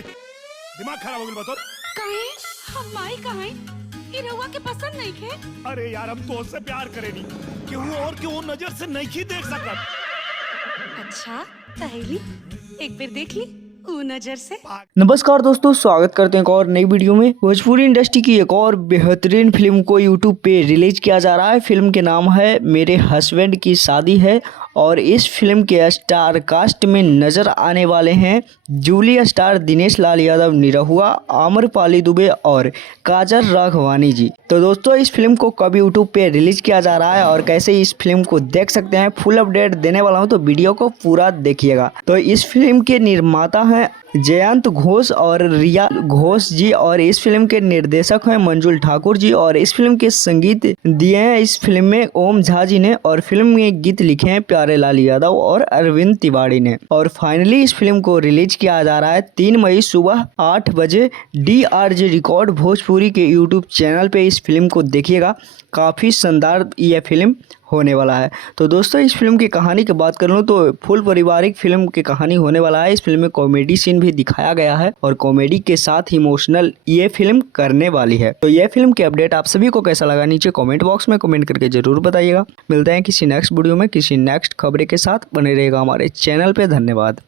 दिमाग खराब हो गया बतौर। काहे हम माई काहे ई रउआ के पसंद नहीं खे? अरे यार हम तो उससे प्यार करेनी क्यों और क्यों नजर से नहीं देख सकत। अच्छा सहेली एक बार देख ली ऊ नजर से। नमस्कार दोस्तों, स्वागत करते हैं एक और नई वीडियो में। भोजपुरी इंडस्ट्री की एक और बेहतरीन फिल्म को यूट्यूब पे रिलीज किया जा रहा है। फिल्म के नाम है मेरे हस्बैंड की शादी है और इस फिल्म के स्टार कास्ट में नजर आने वाले हैं जूली स्टार, दिनेश लाल यादव निरहुआ, आम्रपाली दुबे और काजल राघवानी जी। तो दोस्तों इस फिल्म को कब यूट्यूब पे रिलीज किया जा रहा है और कैसे इस फिल्म को देख सकते हैं, फुल अपडेट देने वाला हूं, तो वीडियो को पूरा देखिएगा। तो इस फिल्म के निर्माता हैं जयंत घोष और रिया घोष जी और इस फिल्म के निर्देशक हैं मंजुल ठाकुर जी और इस फिल्म के संगीत दिए हैं इस फिल्म में ओम झा जी ने और फिल्म में गीत लिखे हैं प्यारे लाल यादव और अरविंद तिवारी ने। और फाइनली इस फिल्म को रिलीज किया जा रहा है 3 मई सुबह 8 बजे DRJ रिकॉर्ड भोजपुरी के यूट्यूब चैनल पे। इस फिल्म को देखिएगा, काफ़ी शानदार यह फिल्म होने वाला है। तो दोस्तों इस फिल्म की कहानी की बात कर लूँ तो फुल पारिवारिक फिल्म की कहानी होने वाला है। इस फिल्म में कॉमेडी सीन भी दिखाया गया है और कॉमेडी के साथ इमोशनल ये फिल्म करने वाली है। तो यह फिल्म के अपडेट आप सभी को कैसा लगा नीचे कमेंट बॉक्स में कमेंट करके जरूर बताइएगा। मिलते हैं किसी नेक्स्ट वीडियो में किसी नेक्स्ट खबरें के साथ। बने रहेगा हमारे चैनल पे। धन्यवाद।